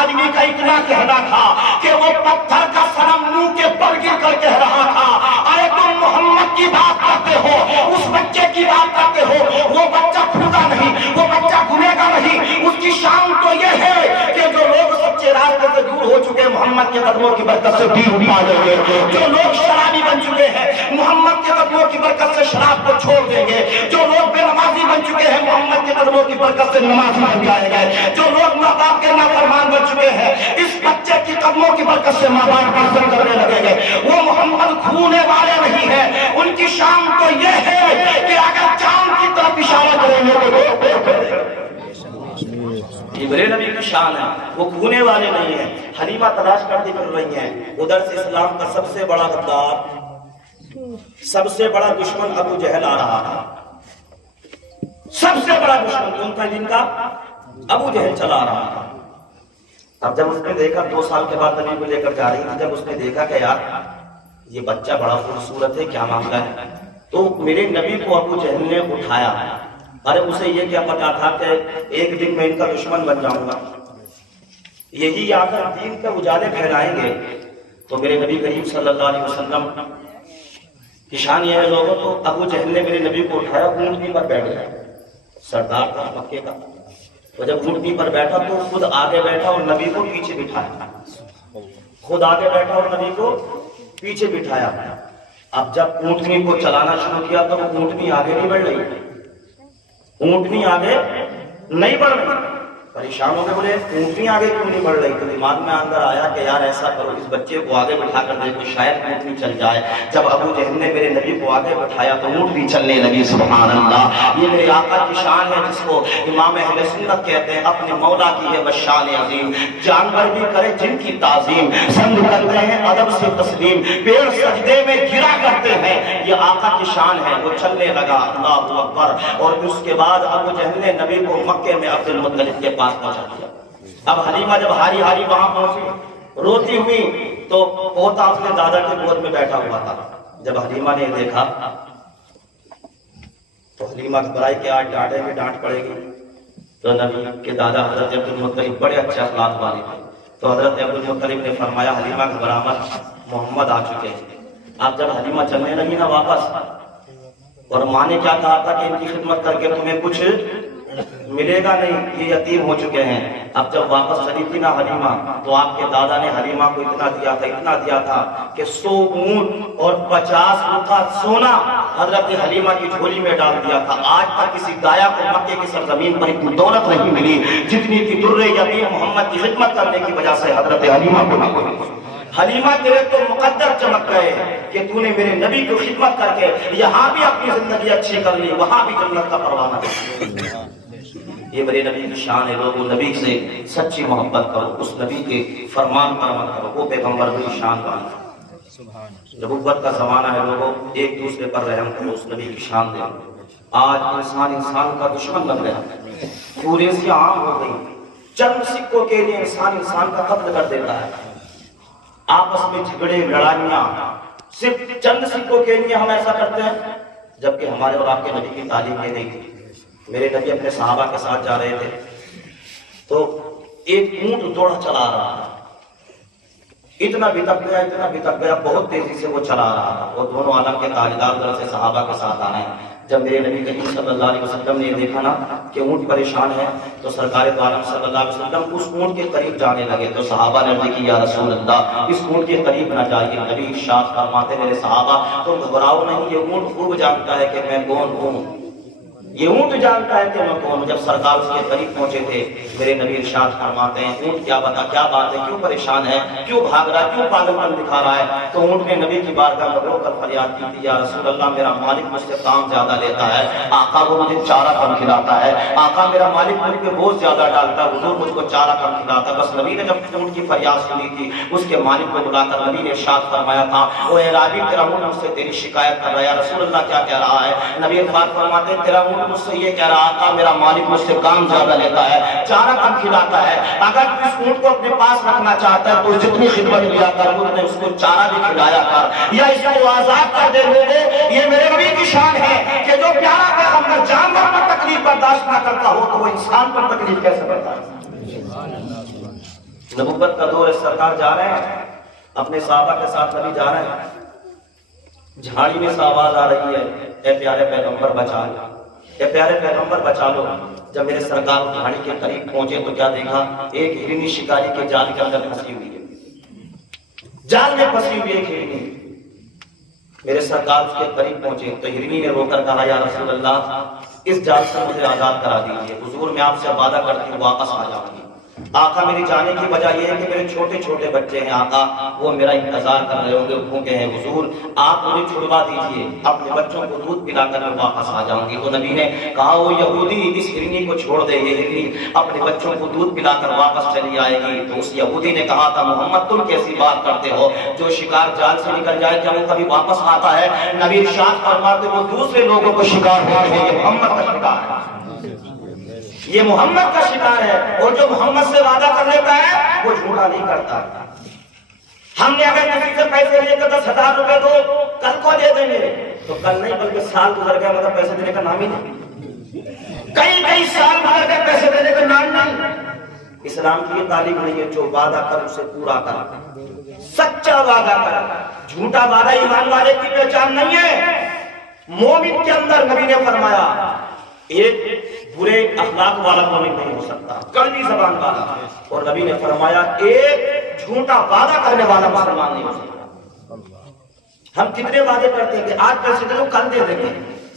آدمی کا اتنا کہنا تھا کہ وہ پتھر کا صنم منہ کے بل گر کر کہہ رہا تھا اے تم محمد کی بات کرتے ہو، اس بچے کی بات کرتے ہو، وہ بچہ کھوتا نہیں، وہ بچہ گنے گا نہیں، اس کی شان تو یہ ہے کہ جو لوگ سچے راستے سے دور ہو چکے محمد کے قدموں کی برکت سے دور پا جائیں گے، جو لوگ شرابی بن چکے ہیں محمد کے قدموں کی برکت سے شراب کو چھوڑ دیں گے، جو لوگ بے نمازی بن چکے ہیں محمد کے قدموں کی برکت سے نمازی بن جائیں گے، جو لوگ ماں باپ کے نافرمان بن چکے ہیں اس بچے کی قدموں کی برکت سے ماں باپ کی عزت کرنے لگیں گے۔ وہ محمد کھونے والے نہیں ہیں، ان کی شان تو یہ ہے کہ اگر چاند کی طرف اشارہ کریں گے یہ میرے نبی کی شان ہے، وہ کھونے والے نہیں ہیں۔ حلیمہ تلاش کرتی پھر رہی ہیں، ادھر سے اسلام کا سب سے بڑا غدار، سب سے بڑا دشمن ابو جہل آ رہا تھا، سب سے بڑا دشمن کون تھا جن کا؟ ابو جہل چلا آ رہا تھا۔ اب جب اس نے دیکھا 2 سال کے بعد نبی کو لے کر جا رہی تھی، جب اس نے دیکھا کہ یار یہ بچہ بڑا خوبصورت ہے، کیا معاملہ ہے، تو میرے نبی کو ابو جہل نے اٹھایا۔ ارے اسے یہ کیا پتا تھا کہ ایک دن میں ان کا دشمن بن جاؤں گا، یہی آ کر دین کے اجالے پھیلائیں گے۔ تو میرے نبی کریم صلی اللہ علیہ وسلم کی شان یہ ہے لوگوں، تو ابو جہل نے میرے نبی کو اٹھایا، اونٹنی پر بیٹھ گیا، سردار تھا مکے کا، تو جب اونٹنی پر بیٹھا تو خود آگے بیٹھا اور نبی کو پیچھے بٹھایا، خود آگے بیٹھا اور نبی کو پیچھے بٹھایا۔ اب جب اونٹنی کو چلانا شروع کیا تو وہ اونٹنی آگے نہیں بڑھ رہی، اونٹنی آگے نہیں بڑھ رہی، پریشان ہو گئے، بولے اونٹنی آگے کیوں نہیں بڑھ رہی؟ تو دماغ میں اندر آیا کہ یار ایسا کرو اس بچے کو آگے بٹھا کر دیکھو شاید اونٹنی چل جائے۔ جب ابو جہل نے میرے نبی کو آگے بٹھایا تو اونٹنی چلنے لگی، سبحان اللہ۔ یہ میرے آقا کی شان ہے جس کو امام اہل سنت کہتے ہیں، اپنے مولا کی ہے بشان عظیم، جانور بھی کرے جن کی تعظیم، سنگ کرتے ہیں ادب سے تسلیم، پیڑ سجدے میں گرا کرتے ہیں، یہ آقا کی شان ہے۔ وہ چلنے لگا، اللہ اکبر، اور اس کے بعد ابو جہل نے نبی کو مکے میں عبد المطلب کے پاس پہنچا دیا۔ اب حلیمہ جب ہاری وہاں پہنچی، روتی ہوئی، تو پوتا اپنے دادا کے گود میں بیٹھا ہوا تھا، جب حلیمہ نے دیکھا تو حلیمہ گھبرائی کہ آج ڈانٹیں گے، ڈانٹ پڑے گی. تو نبی کے دادا حضرت عبدالمطلب بڑے اچھے اخلاق والے تھے. تو حضرت عبدالمطلب نے فرمایا حلیمہ گھبرا مت، محمد آ چکے ہیں. اب جب حلیمہ چلنے لگی نا واپس، اور ماں نے کیا کہا تھا کہ ان کی خدمت کر کے تمہیں کچھ ملے گا نہیں، یہ یتیم ہو چکے ہیں. اب جب واپس چلی تھی نا حلیمہ، تو آپ کے دادا نے حلیمہ کو اتنا دیا تھا کہ 100 اونٹ اور 50 لکھا سونا حضرت حلیمہ کی جھولی میں ڈال دیا تھا. آج تک کسی دایا کو مکے کی سرزمین پر اتنی دولت نہیں ملی جتنی کی در یتیم محمد کی خدمت کرنے کی وجہ سے حضرت حلیمہ کو نہ ملی. حلیمہ تیرے تو مقدر چمک گئے کہ تو نے میرے نبی کو خدمت کر کے یہاں بھی اپنی زندگی اچھی کر لی، وہاں بھی جنت کا پروانہ دیا. یہ میرے نبی کی شان ہے. لوگوں نبی سے سچی محبت کرو، اس نبی کے فرمان پر عمل کرو، وہ پیغمبر کی شان والا. نبوت کا زمانہ ہے، لوگوں ایک دوسرے پر رحم کرو، اس نبی کی شان دے. آج انسان کا دشمن بن گیا، کوریزیاں عام ہو گئی. چند سکوں کے لیے انسان کا قتل کر دیتا ہے. آپس میں جھگڑے لڑائیاں صرف چند سکوں کے لیے ہم ایسا کرتے ہیں، جبکہ ہمارے اور آپ کے نبی کی تعلیم یہ نہیں تھی. میرے نبی اپنے صحابہ کے ساتھ جا رہے تھے تو ایک اونٹ دوڑا چلا رہا تھا. اتنا بتک گیا بہت تیزی سے وہ چلا رہا تھا. وہ دونوں عالم کے تاجدار در سے صحابہ کے ساتھ آ رہے ہیں. جب میرے نبی کریم صلی اللہ علیہ وسلم نے یہ دیکھا نا کہ اونٹ پریشان ہے تو سرکار دو عالم صلی اللہ علیہ وسلم اس اونٹ کے قریب جانے لگے. تو صحابہ نے عرض کی یا رسول اللہ اس اونٹ کے قریب نہ جائیے. نبی ارشاد فرماتے میرے صحابہ تم گھبراؤ نہیں، یہ اونٹ خوب جانتا ہے کہ میں کون ہوں. یہ اونٹ جانتا ہے کہ میں کون ہوں. جب سرکار اس کے قریب پہنچے تھے میرے نبی ارشاد فرماتے ہیں اونٹ کیا بتا کیا بات ہے، کیوں پریشان ہے، کیوں بھاگ رہا ہے، کیوں پاگل پن دکھا رہا ہے. تو اونٹ نے نبی کی بارگاہ میں رو کر فریاد کی تھی یا رسول اللہ میرا مالک مجھ سے کام زیادہ لیتا ہے، آقا وہ مجھے چارہ کم کھلاتا ہے. آقا میرا مالک مجھ پہ بوجھ زیادہ ڈالتا ہے، حضور مجھ کو چارہ کم کھلاتا ہے. بس نبی نے جب اونٹ کی فریاد سنی تھی اس کے مالک کو بلا کر نبی نے ارشاد فرمایا تھا او اعرابی تیرا اونٹ مجھ سے تیری شکایت کر رہا ہے. یا رسول اللہ کیا کہہ رہا ہے؟ نبی ارشاد فرماتے ہیں تیرا اونٹ مجھ سے یہ کہہ رہا آقا میرا مالک مجھ سے کام زیادہ لیتا ہے، چارہ کم کھلاتا ہے. اگر تو اس اونٹ کو اپنے پاس رکھنا چاہتا ہے تو جتنی خدمت کیا کر نے اس کو چارہ بھی کھلایا کر یا اس کو آزاد کر دے. لوگوں یہ میرے نبی کی شان ہے کہ جو پیارا پیغمبر جانور پر تکلیف برداشت نہ کرتا ہو تو وہ انسان پر تکلیف کیسے برداشت. نبوت کا دور ہے، سرکار جا رہے ہیں اپنے صحابہ کے ساتھ، نبی جا رہے ہیں. جھاڑی میں سے آواز آ رہی ہے اے پیارے پیغمبر بچا لو، اے پیارے پیغمبر بچا لو. جب میرے سرکار جھاڑی کے قریب پہنچے تو کیا دیکھا؟ ایک ہرنی شکاری کے جال کے اندر پھنسی ہوئی ہے، جال میں پھنسی ہوئی ایک ہرنی. میرے سرکار اس کے قریب پہنچے تو ہرنی نے رو کر کہا یا رسول اللہ اس جال سے مجھے آزاد کرا دیجیے، حضور میں آپ سے وعدہ کرتی ہوں واپس آ جاؤں گی. آقا میری جانے کی وجہ یہ ہے کہ میرے چھوٹے چھوٹے بچے ہیں آقا، وہ میرا انتظار کر رہے ہوں گے، بھوکے ہیں. حضور آپ مجھے چھڑوا دیجئے، اپنے بچوں کو دودھ پلا کر میں واپس آ جاؤں گی. تو نبی نے کہا وہ یہودی اس ہرنی کو چھوڑ دے، یہ ہرنی اپنے بچوں کو دودھ پلا کر واپس چلی آئے گی. تو اس یہودی نے کہا تھا محمد تم کیسی بات کرتے ہو، جو شکار جال سے نکل جائے کیا وہ کبھی واپس آتا ہے؟ نبی ارشاد فرماتے وہ دوسرے لوگوں کو شکار ہوتے ہیں، یہ محمد کا شکار ہے، یہ محمد کا شکار ہے. اور جو محمد سے وعدہ کر لیتا ہے وہ جھوٹا نہیں کرتا. ہم نے اگر کسی سے پیسے لے کر 10,000 روپے دو کل کو دے دیں گے تو کل نہیں بلکہ سال گزر گیا مگر پیسے دینے کا نام ہی نہیں. کئی سال گزر گئے پیسے دینے کا نام نہیں. اسلام کی یہ تعلیم نہیں ہے، جو وعدہ کر اسے پورا کر، سچا وعدہ کر. جھوٹا وعدہ ایمان والے کی پہچان نہیں ہے. مومن کے اندر نبی نے فرمایا ایک برے اخلاق والا مومن نہیں ہو سکتا، کڑوی زبان والا. اور نبی نے فرمایا ایک جھوٹا وعدہ کرنے والا مسلمان نہیں ہو سکتا. ہم کتنے وعدے کرتے ہیں کہ آج پیسے دے دو کل دے دیں گے،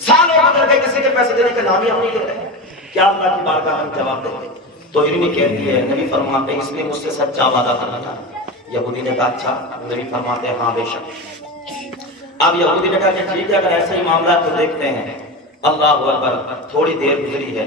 سالوں بدل کے کسی کے پیسے دینے کا نام ہی ہم نہیں لے رہے. کیا اللہ کی بارگاہ ہم جواب دیں گے؟ تو ہرنی کہتی ہے نبی فرماتے ہیں اس لیے مجھ سے سچا وعدہ کرنا چاہتا. یہودی نے کہا اچھا، نبی فرماتے ہیں ہاں بے شک. اب یہودی نے کہا کہ ٹھیک ہے اگر ایسا ہی معاملہ تو دیکھتے ہیں. اللہ اکبر. تھوڑی دیر گزری ہے،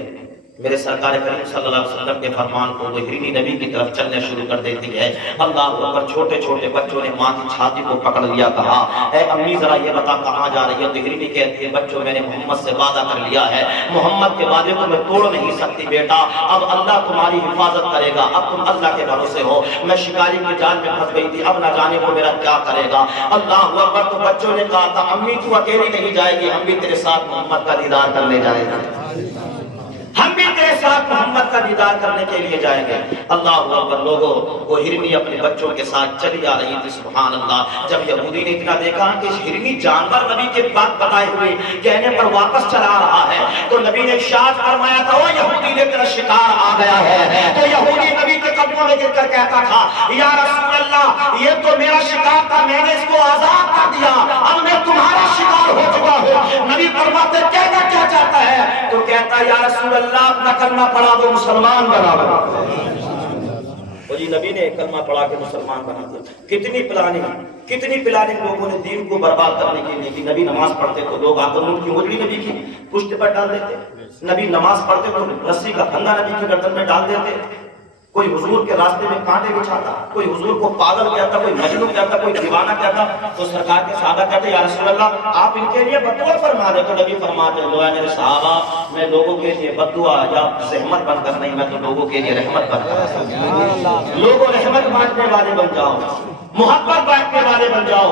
میرے سرکار کریم صلی اللہ علیہ وسلم کے فرمان کو وہ ہرنی نبی کی طرف چلنے شروع کر دیتی ہے۔ اللہ اکبر، چھوٹے چھوٹے بچوں نے ماں کی چھاتی کو پکڑ لیا، کہا اے امی ذرا یہ بتا کہاں جا رہی ہے؟ تو ہرنی کہتی ہے بچوں میں نے محمد سے وعدہ کر لیا ہے، محمد کے وعدے کو میں توڑ نہیں سکتی بیٹا، اب اللہ تمہاری حفاظت کرے گا، اب تم اللہ کے بھروسے ہو، میں شکاری کی جال میں پھنس گئی تھی، اب نہ جانے وہ میرا کیا کرے گا۔ اللہ اکبر، تو بچوں نے کہا تھا امی تو اکیلی نہیں جائے گی، ہم بھی تیرے ساتھ محمد کا دیدار کرنے جائیں گے، ہم بھی تیرے ساتھ محمد کا دیدار کرنے کے لیے جائیں گے۔ اللہ اکبر، لوگوں وہ ہرنی اپنے بچوں کے ساتھ چلی آ رہی تھی، سبحان اللہ۔ جب یہودی نے اتنا دیکھا کہ ہرنی جانور نبی کے بات بتائے ہوئے کہنے پر واپس چلا رہا ہے، تو نبی نے ارشاد فرمایا تھا او یہودی نے تیرا شکار آ گیا ہے۔ تو یہودی نبی کے قدموں میں گر کر کہتا تھا یا رسول اللہ یہ تو میرا شکار تھا، میں نے اس کو آزاد کر دیا، اب میں تمہارا شکار ہو چکا ہوں۔ نبی فرماتے کہنا کیا چاہتا ہے؟ تو کہتا یا رسول اللہ اپنا کلمہ پڑھا دو مسلمان بنا دو۔ وہ جی نبی نے کلمہ پڑھا کے مسلمان بنا دیا۔ کتنی پلاننگ لوگوں نے دین کو برباد کرنے کے لیے کی۔ نبی نماز پڑھتے تو لوگ آ کر ان کی انگلی نبی کی پشت پر ڈال دیتے، نبی نماز پڑھتے تو رسی کا پھندا نبی کی گردن میں ڈال دیتے، کوئی حضور کے راستے میں کانٹے بچھاتا، کوئی حضور کو پاگل کہتا، کوئی مجنون کہتا، کوئی دیوانہ کہتا، تو سرکار کے صحابہ کہتے یا رسول اللہ آپ ان کے لیے بددعا فرما دیں۔ تو نبی فرماتے لو اے میرے صحابہ میں لوگوں کے لیے بددعا یا زحمت بن کر نہیں، میں تو لوگوں کے لیے رحمت بن کر، لوگوں رحمت بانٹنے والے بن جاؤ، محبت بانٹنے والے بن جاؤ۔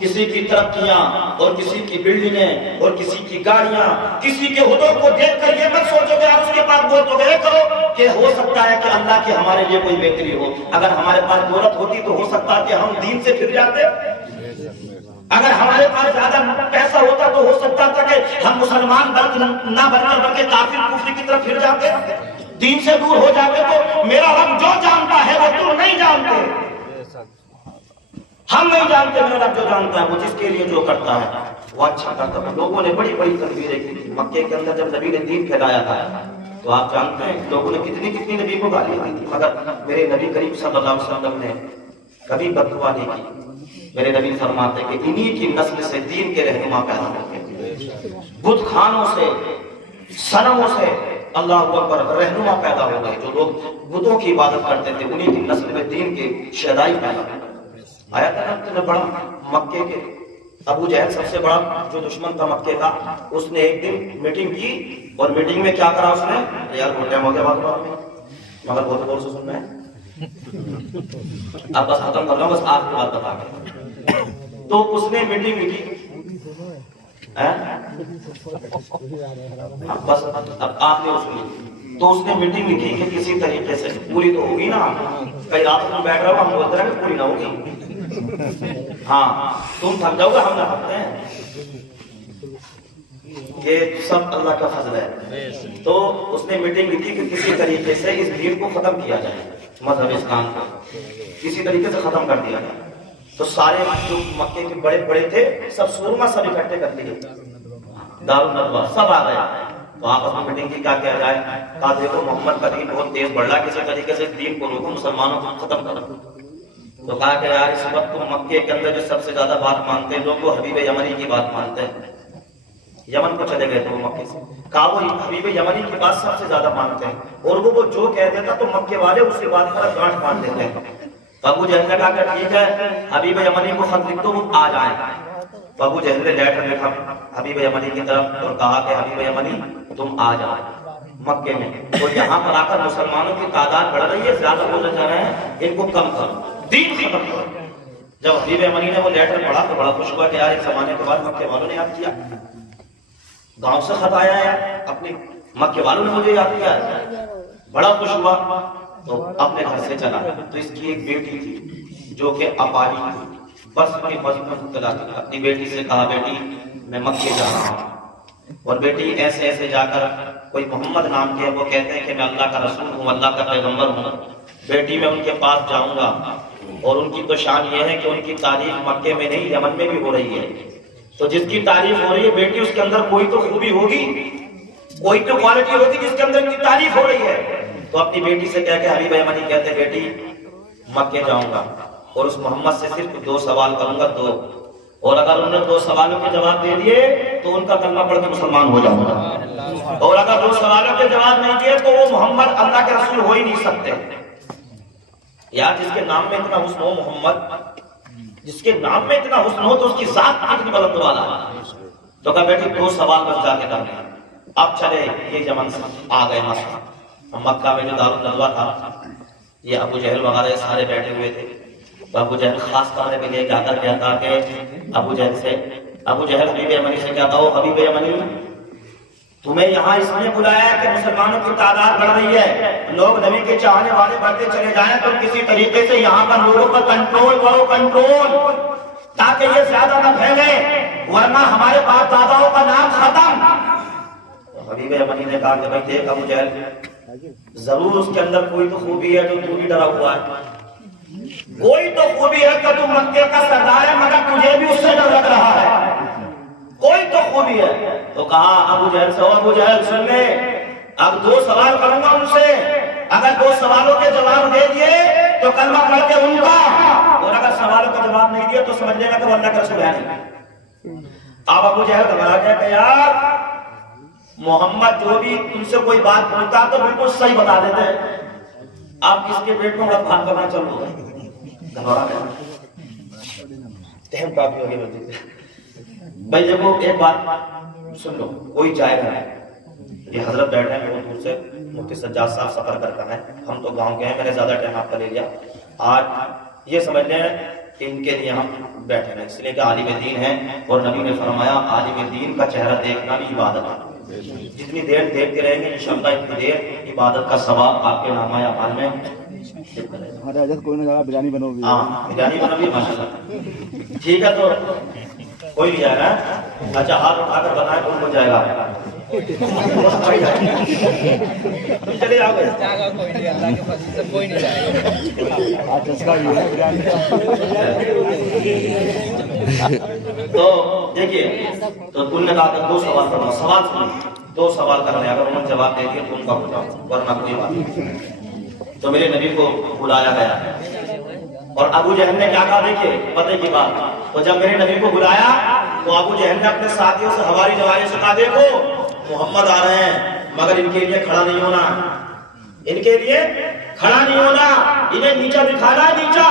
کسی کی ترقیاں اور کسی کی بلڈنگیں اور کسی کی گاڑیاں، کسی کے ہدوں کو دیکھ کر یہ مت سوچو کہ آپ اس کے پاس بہت ہو گئے کرو کہ ہو سکتا ہے کہ اللہ کی ہمارے لیے کوئی بہتری ہو۔ اگر ہمارے پاس دولت ہوتی تو ہو سکتا ہے کہ ہم دین سے پھر جاتے، اگر ہمارے پاس زیادہ پیسہ ہوتا تو ہو سکتا تھا کہ ہم مسلمان نہ بننا بلکہ کافر کفر کی طرف پھر جاتے، دین سے دور ہو جاتے۔ تو میرا رب جو جانتا ہے وہ تم نہیں جانتے، ہم نہیں جانتے، میرا رب جو جانتا ہے وہ جس کے لیے جو کرتا ہے وہ اچھا کرتا ہے۔ لوگوں نے بڑی بڑی تدبیریں کی تھی مکے کے اندر جب نبی نے دین پھیلایا تھا، تو آپ جانتے ہیں لوگوں نے کتنی نبی کو گالیاں دی تھی، مگر میرے نبی کریم صلی اللہ علیہ وسلم نے کبھی بددعا نہیں کی۔ میرے نبی فرماتے کہ انہی کی نسل سے دین کے رہنما پیدا ہوتے، بت خانوں سے صنموں سے اللہ اکبر رہنما پیدا ہو گئے، جو لوگ بتوں کی عبادت کرتے تھے انہی کی نسل میں دین کے شہدائی پیدا ہوئے۔ آیا تھا نا بڑا مکے کے ابو جہل سب سے بڑا جو دشمن تھا مکے کا، اس نے ایک دن میٹنگ کی اور میٹنگ میں کیا کرا اس نے، یار بہت ٹائم ہو گیا بات مگر بہت غور سے سننا ہے، اب بس ختم کر رہا ہوں، بس آپ کی بات بتا کے۔ تو اس نے میٹنگ کی بس اب آپ نے سنی، تو اس نے میٹنگ بھی کی کہ کسی طریقے سے پوری تو ہوگی نا، کئی رات میں بیٹھ رہا ہوں ہم بولتے رہے کہ پوری نہ ہوگی، ہاں تم تھک جاؤ گے ہم نہ تھکتے ہیں، یہ سب اللہ کا فضل ہے۔ تو اس نے میٹنگ کی کہ کسی طریقے سے اس بھیڑ کو ختم کیا جائے، مذہب اسلام کو کسی طریقے سے ختم کر دیا جائے۔ تو سارے جو مکے کے بڑے بڑے تھے سب سورما سب اکٹھے کر لیے، دارالندوا سب آ گئے، تو آپس میں میٹنگ کی کیا کیا جائے، کہا دیکھو محمد کا دین بہت تیز بڑھ رہا ہے، کسی طریقے سے دین کو روکو، مسلمانوں کو ختم کرو۔ تو کہا کہ یار اس وقت تم مکے کے اندر جو سب سے زیادہ بات مانتے ہیں لوگ وہ حبیب یمنی کی بات مانتے ہیں، یمن کو چلے گئے تھے وہ مکے سے، کہا وہ حبیب یمنی کی بات سب سے زیادہ مانتے ہیں، اور وہ جو کہہ دیتا تو مکے والے اس کے بعد پر گانٹھ باندھ دیتے ہیں۔ ابو جہل نے کہا کہ ٹھیک ہے حبیب یمنی کو خط لکھ دو وہ آ جائیں۔ تو ابو جہل نے لیٹر لکھا حبیب یمنی کی طرف اور کہا کہ حبیب یمنی تم آ جاؤ مکے میں، تو یہاں پر آ کر مسلمانوں کی تعداد بڑھ رہی ہے، زیادہ ہونے جا رہے ہیں، ان کو کم کرو، دین ختم کرو۔ جب حبیب یمنی نے وہ لیٹر پڑھا تو بڑا خوش ہوا کہ یار ایک زمانے کے بعد مکے والوں نے یاد کیا، گاؤں سے خط آیا ہے، اپنے مکے والوں نے مجھے یاد کیا، بڑا خوش ہوا۔ تو اپنے گھر سے چلا، تو اس کی ایک بیٹی تھی جو کہ اپاہج تھی، بس کی بس میں مبتلا تھی، اپنی بیٹی سے کہا بیٹی میں مکے جا رہا ہوں، اور بیٹی ایسے ایسے جا کر کوئی محمد نام کے وہ کہتے ہیں کہ میں اللہ کا رسول ہوں، اللہ کا پیغمبر ہوں، بیٹی میں ان کے پاس جاؤں گا، اور ان کی تو شان یہ ہے کہ ان کی تعریف مکے میں نہیں یمن میں بھی ہو رہی ہے، تو جس کی تعریف ہو رہی ہے بیٹی اس کے اندر کوئی تو خوبی ہوگی، کوئی تو کوالٹی ہوگی جس کے اندر ان کی تعریف ہو رہی ہے۔ تو اپنی بیٹی سے کہہ کے حبیب یمنی کہتے بیٹی مکے جاؤں گا اور اس محمد سے صرف 2 سوال کروں گا، 2، اور اگر انہوں نے 2 سوالوں کے جواب دے دیے تو ان کا کلمہ پڑھ کے مسلمان ہو جاؤں گا، اور اگر 2 سوالوں کے کے جواب نہیں دیے تو وہ محمد اللہ کے رسول ہو ہی نہیں سکتے. یار جس کے نام میں اتنا حسن ہو محمد، جس کے نام میں اتنا حسن ہو تو اس کی ذات کتنی بلند والا ہے. تو کہا بیٹی 2 سوال بس جا کے کرنے. اب چلے یہ جمن آ گئے مسئلہ. مکہ میں جو دارالندوا تھا، یہ ابو جہل وغیرہ سارے بیٹھے ہوئے تھے. تو ابو جہل خاص کمرے میں لے جا کر کہتا کہ ابو جہل حبیب یمنی سے کہتا ہو، حبیب یمنی تمہیں یہاں اس لیے بلایا ہے کہ مسلمانوں کی تعداد بڑھ رہی ہے، لوگ نبی کے چاہنے والے بڑھتے چلے جائیں، تو کسی طریقے سے یہاں پر لوگوں پر کنٹرول کرو، کنٹرول، تاکہ یہ زیادہ نہ پھیلے، ورنہ ہمارے باپ داداؤں کا نام ختم. حبیب یمنی نے کہا کہ بھائی دیکھ ابو جہل، ضرور اس کے اندر کوئی تو خوبی ہے جو تو بھی ڈرا ہوا ہے، کوئی تو خوبی ہے کہ تو مکے کا سردار ہے مگر تجھے بھی اس سے ڈر لگ رہا ہے، کوئی تو خوبی ہے. تو کہا ابو جہل سے، ابو جہل سن لے، اب 2 سوال کروں گا ان سے، اگر 2 سوالوں کے جواب دے دیے تو کلمہ پڑھ کے ان کا، اور اگر سوالوں کا جواب نہیں دیا تو سمجھ لینا کہ وہ اللہ کا رسول ہے نہیں. اب ابو جہل گھبرا گیا کہ یار محمد جو بھی تم سے کوئی بات پوچھتا تو بالکل صحیح بتا دیتے ہیں، آپ کس کے پیٹ میں بات کرنا چلو گے. گھبرا گیا، ٹائم کافی ہو گیا. بھائی دیکھو ایک بات سن لو، کوئی جائے گا نہیں. یہ حضرت بیٹھے ہیں بہت دور سے، مفتی سجاد صاحب سفر کرتا ہے، ہم تو گاؤں گئے ہیں، میں نے زیادہ ٹائم آپ کا لے لیا. آج یہ سمجھ لیں کہ ان کے لیے ہم بیٹھے ہیں، اس لیے کہ عالم دین ہیں، اور نبی نے فرمایا عالم دین کا چہرہ دیکھنا بھی عبادت ہے. جتنی دیر دیکھتے رہیں گے انشاءاللہ اتنی دیر عبادت کا ثواب آپ کے نامہ اعمال میں. ہمارے اجازت کوئی نہ جا بریانی بنو گی. ہاں بریانی بنا بھی ماشاءاللہ. ٹھیک ہے، تو کوئی بھی جائے گا. اچھا ہاتھ اٹھا کر بنائے کون ہو جائے گا. چلے جاؤ گے کوئی نہیں، اللہ کے فضل سے کوئی نہیں جائے گا. تو دیکھیے، تو تم نے کہا کہ 2 سوال کرنا. سوال سنو، 2 سوال کرنے، اگر انہوں نے جواب دے دیا تو ان کا ہو جاؤ، ورنہ کوئی بات نہیں. تو میرے نبی کو بلایا گیا، اور ابو جہل نے کیا کہا دیکھیے پتہ کی بات. تو جب میرے نبی کو بلایا تو ابو جہل نے اپنے ساتھیوں سے حواری جواری سے کہا دیکھو محمد آ رہے ہیں، مگر ان کے لیے کھڑا نہیں ہونا، ان کے لیے کھڑا نہیں ہونا، انہیں نیچا دکھانا ہے، نیچا.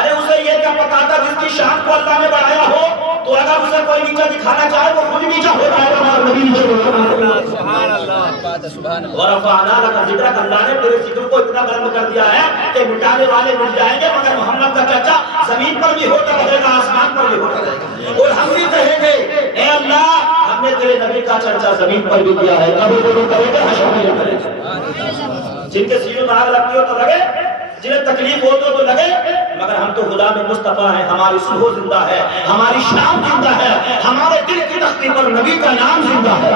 ارے اسے یہ کیا پتا تھا جس کی شان کو اللہ نے بڑھایا ہو تو اگر اسے کوئی نیچا دکھانا چاہے وہ خود نیچا ہو جائے گا. سبحان اللہ، سبحان اللہ. ورفعنا لک ذکرک، اللہ نے تیرے ذکر کو اتنا بلند کر دیا ہے کہ مٹانے والے مٹ جائیں گے مگر محمد کا چرچا زمین پر بھی ہوتا رہے گا، آسمان پر بھی ہوتا رہے گا. اور ہم بھی کہیں گے اے اللہ ہم نے تیرے نبی کا چرچا زمین پر بھی کیا ہے، کبھی وہ کرے گا، حشر میں کرے گا. جن کے سینوں میں آگ لگتی ہو تو لگے، جنہیں تکلیف ہو تو لگے، مگر ہم تو غلام مصطفیٰ ہیں، ہماری صلح زندہ ہے، ہماری شان زندہ ہے، ہمارے دل کی تختی پر نبی کا نام زندہ ہے.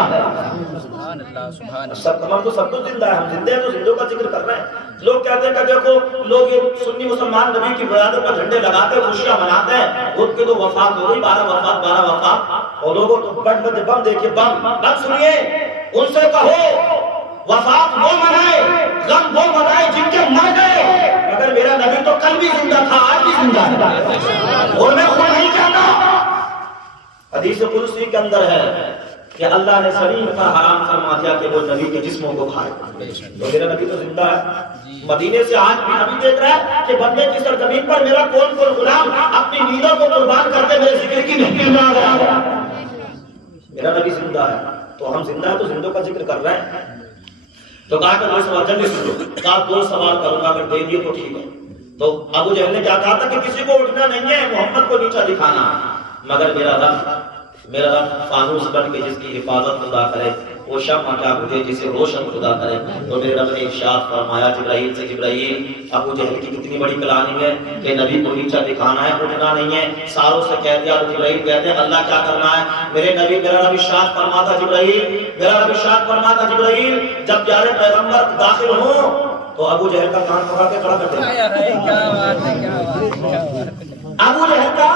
سبحان اللہ، سبحان اللہ. سب ہم تو سب کچھ زندہ ہے، ہم زندے ہیں تو زندوں کا ذکر کر رہے ہیں. لوگ کہتے ہیں کہ دیکھو لوگ یہ سنی مسلمان نبی کی ولادت پر جھنڈے لگاتے ہیں، خوشیاں مناتے ہیں، ان کی تو وفات ہو گئی، 12 وفات، اور لوگوں تو بم دیکھیے، بم سنیے، ان سے کہو وفات وہ منائے، غم وہ منائے جن کے مر گئے، مگر میرا نبی تو کل بھی زندہ تھا، آج بھی زندہ ہے، اور میں خود نہیں کہتا. حدیث قدسی کے اندر ہے کہ اللہ نے زمین پر حرام فرما دیا کہ وہ نبی کے جسموں کو کھائے. تو میرا نبی تو زندہ ہے. مدینے سے آج بھی نبی دیکھ رہا ہے کہ بندے کی سرزمین پر میرا کون غلام اپنی نیندوں کو قربان کرتے میرے ذکر کی محفل میں آ گیا. میرا نبی زندہ ہے، تو ہم زندہ ہیں تو زندوں کا ذکر کر رہے ہیں. تو کہا کہ 2 سوال جلدی سنو. کہا 2 سوال کروں گا، اگر دے دیے تو ٹھیک ہے. تو ابو جہل نے کیا کہا تھا کہ کسی کو اٹھنا نہیں ہے، محمد کو نیچا دکھانا، مگر میرا رب فانوس بن کے جس کی حفاظت خدا کرے، وہ شمع کیا بجھے جسے روشن خدا کرے. تو میرے رب نے ارشاد فرمایا جبرائیل سے، جبرائیل ابو جہل کی کتنی بڑی پلاننگ ہے کہ نبی کو نیچا دکھانا ہے، اٹھنا نہیں ہے. ساروں سے کہہ دیا. جبرائیل کہتے ہیں اللہ کیا کرنا ہے. میرا رب ارشاد فرماتا جبرائیل جب پیارے پیغمبر داخل ہوں تو ابو جہل کا کان پکڑ کے کھڑا کر دے. ابو جہل کا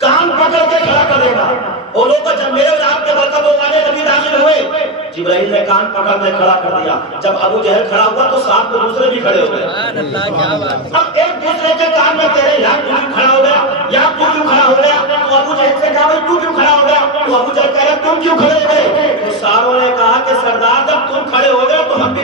کان پکڑ کے کھڑا کر دے گا. اور لوگوں جب میرے اور آپ کے برکت والے نبی داخل ہوئے، جبرائیل نے کان پکڑ کے کھڑا کر دیا. جب ابو جہل کھڑا ہوا تو ساتھ تو دوسرے بھی کھڑے ہو گئے. اب ایک دوسرے کے کان میں کہہ رہے یا تو کیوں کھڑا ہو گیا، یا تو کیوں کھڑا ہو گیا. تو ابو جہل سے کہا بھائی تو کیوں کھڑا ہو گیا. تو ابو جہل کہہ رہے تم کیوں کھڑے ہو گئے. تو ساروں نے کہا کہ سردار جب تم کھڑے ہو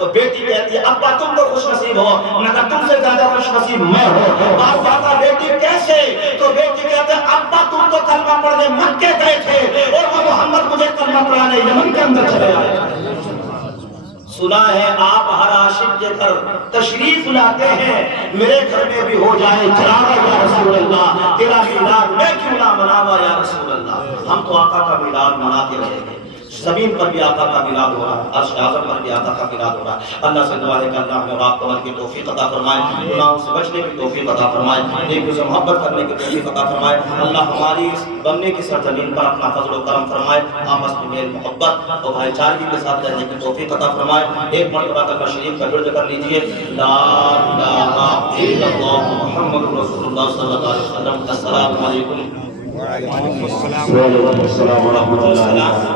تو بیٹی کہتی ہے ابا تم تو خوش نصیب ہو، مگر تم سے زیادہ خوش نصیب میں ہوں۔ باپ کہتا بیٹی کیسے؟ تو بیٹی کہتے ہیں ابا تم تو کلمہ پڑھنے مکے گئے تھے اور وہ محمد مجھے کلمہ پڑھانے یمن کے اندر چلے آئے۔ سنا ہے آپ ہر عاشق کے گھر تشریف لاتے ہیں، میرے گھر میں بھی ہو جائے چراغا یا رسول اللہ، تیرا میلاد میں کیوں نہ مناوا یا رسول اللہ۔ ہم تو آقا کا میلاد مناتے رہیں گے، زمین پر بھی آقا کا میلاد ہو رہا ہے، عرش اعظم پر بھی آقا کا میلاد ہو رہا ہے۔ اللہ سے دعا ہے کہ اللہ ہمیں راق قبر کی توفیق عطا فرمائے، گناہوں سے بچنے کی توفیق عطا فرمائے، نیکیوں سے محبت کرنے کی توفیق عطا فرمائے۔ اللہ ہماری اس بننے کی سرزمین پر اپنا فضل و کرم فرمائے، آپس میں میل محبت اور بھائی چارگی کے ساتھ رہنے کی توفیق عطا فرمائے۔ ایک مرتبہ کلمہ شریف کا ورد کر لیجئے، لا الہ الا اللہ محمد رسول اللہ صلی اللہ علیہ وسلم۔ السلام علیکم وعلیکم السلام ورحمۃ اللہ۔